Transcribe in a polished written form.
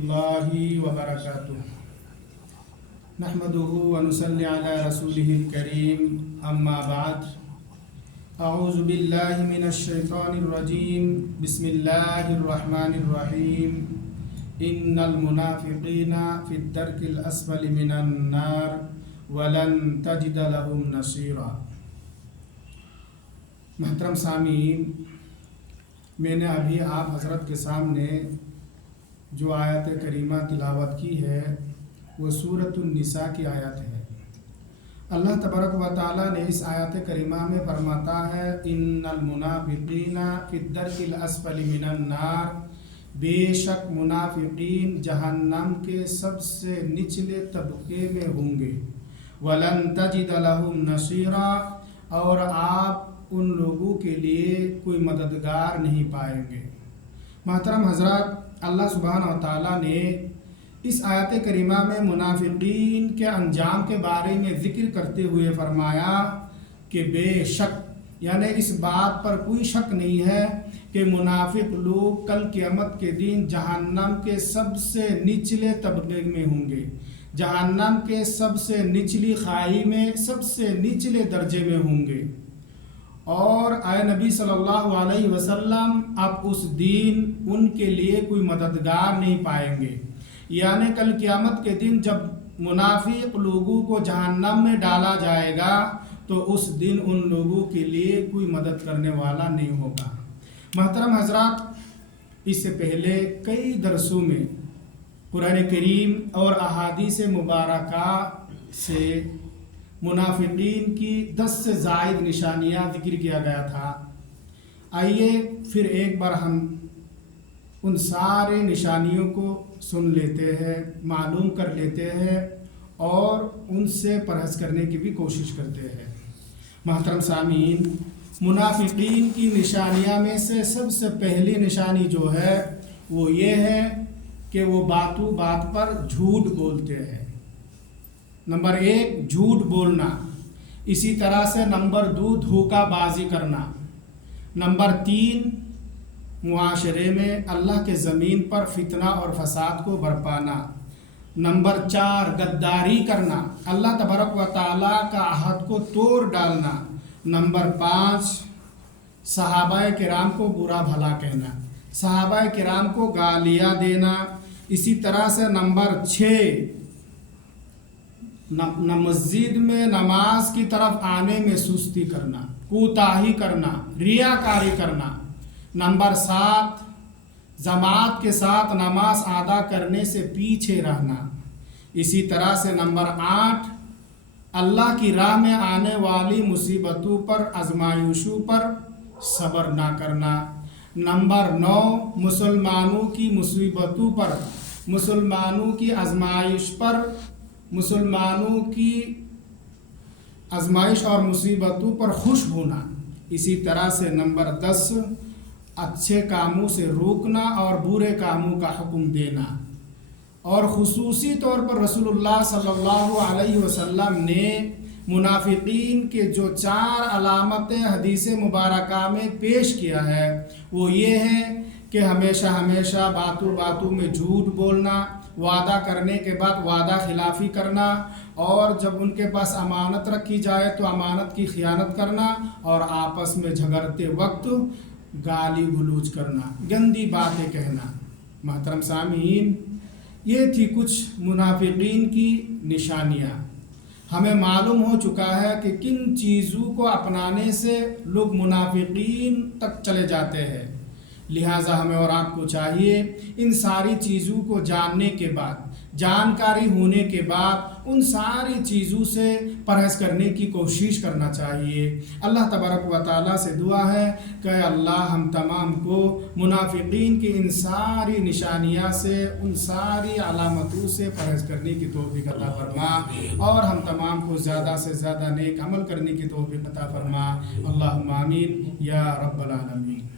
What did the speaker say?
रहमतुल्लाहि व बरकातुहू। नहमदुहु व नुसल्ली अला रसूलिहिल करीम, अम्मा बाद। अऊज़ु बिल्लाहि मिनश शैतानिर रजीम, बिस्मिल्लाहिर रहमानिर रहीम। इन्नल मुनाफिकीना फिद दरकिल अस्फली मिनन नार वलन तजिद लहुम नसीरा। मोहतरम सामीन, मैंने अभी आप हज़रत के सामने जो आयत करीमा तिलावत की है वो सूरतुन निसा की आयत है। अल्लाह तबारक व तआला ने इस आयत करीमा में फरमाता है, इन्नल मुनाफिकीना फिद दरकिल अस्फली मिनन नार, बेशक मुनाफिकीन जहन्नम के सबसे निचले तबके में होंगे। वलन तजिद लहुम नसीरा, और आप उन लोगों के लिए कोई मददगार नहीं पाएंगे। मोहतरम हज़रात, अल्लाह सुब्हानहू व तआला ने इस आयत करीमा में मुनाफिकीन के अंजाम के बारे में ज़िक्र करते हुए फरमाया कि बेशक, यानी इस बात पर कोई शक नहीं है कि मुनाफिक लोग कल क़यामत के दिन जहन्नम के सबसे निचले तबके में होंगे, जहन्नम के सबसे निचली खाई में सबसे निचले दर्जे में होंगे। और आए नबी सल्लल्लाहु अलैहि वसल्लम, आप उस दिन उनके लिए कोई मददगार नहीं पाएंगे। यानी कल क़यामत के दिन जब मुनाफिक लोगों को जहन्नम में डाला जाएगा तो उस दिन उन लोगों के लिए कोई मदद करने वाला नहीं होगा। मोहतरम हज़रात, इससे पहले कई दरसों में कुरान करीम और अहादीस मुबारका से मुनाफिकीन की 10 से ज़ायद निशानियाँ ज़िक्र किया गया था। आइए फिर एक बार हम उन सारे निशानियों को सुन लेते हैं, मालूम कर लेते हैं और उनसे परहेज़ करने की भी कोशिश करते हैं। मोहतरम सामीन, मुनाफिकीन की निशानियाँ में से सबसे पहली निशानी जो है वो ये है कि वो बातों बात पर झूठ बोलते हैं। नंबर 1 झूठ बोलना, इसी तरह से नंबर 2 धोखाबाजी करना, नंबर 3 मुआशरे में अल्लाह के ज़मीन पर फितना और फसाद को बरपाना, नंबर 4 गद्दारी करना, अल्लाह तबारक व तआला का अहद को तोड़ डालना, नंबर 5 सहाबाए किराम को बुरा भला कहना, सहाबाए किराम को गालियाँ देना। इसी तरह से नंबर 6 मस्जिद में नमाज की तरफ आने में सुस्ती करना, कोताही करना, रियाकारी करना। नंबर 7 जमात के साथ नमाज अदा करने से पीछे रहना। इसी तरह से नंबर 8 अल्लाह की राह में आने वाली मुसीबतों पर, आजमाइशों पर सब्र ना करना। नंबर 9 मुसलमानों की मुसीबतों पर, मुसलमानों की आजमाइश पर, मुसलमानों की आजमाइश और मुसीबतों पर खुश होना। इसी तरह से नंबर 10 अच्छे कामों से रोकना और बुरे कामों का हुक्म देना। और खुसूसी तौर पर रसूलुल्लाह सल्लल्लाहु अलैहि वसल्लम ने मुनाफिकीन के जो 4 अलामतें हदीस मुबारका में पेश किया है वो ये है कि हमेशा हमेशा बातों बातों में झूठ बोलना, वादा करने के बाद वादा खिलाफ़ी करना, और जब उनके पास अमानत रखी जाए तो अमानत की खियानत करना, और आपस में झगड़ते वक्त गाली गलौज करना, गंदी बातें कहना। मोहतरम सामीन, ये थी कुछ मुनाफिकीन की निशानियाँ। हमें मालूम हो चुका है कि किन चीज़ों को अपनाने से लोग मुनाफिकीन तक चले जाते हैं। लिहाजा हमें और आपको चाहिए इन सारी चीज़ों को जानने के बाद, जानकारी होने के बाद उन सारी चीज़ों से परहेज़ करने की कोशिश करना चाहिए। अल्लाह तबारक व तआला से दुआ है कि अल्लाह हम तमाम को मुनाफिकीन की इन सारी निशानियाँ से, उन सारी अलामतों से परहेज़ करने की तौफीक अता फरमा, और हम तमाम को ज़्यादा से ज़्यादा नेक अमल करने की तौफीक अता फरमा। अल्लाहुम्मा आमीन या रब्बल आलमीन।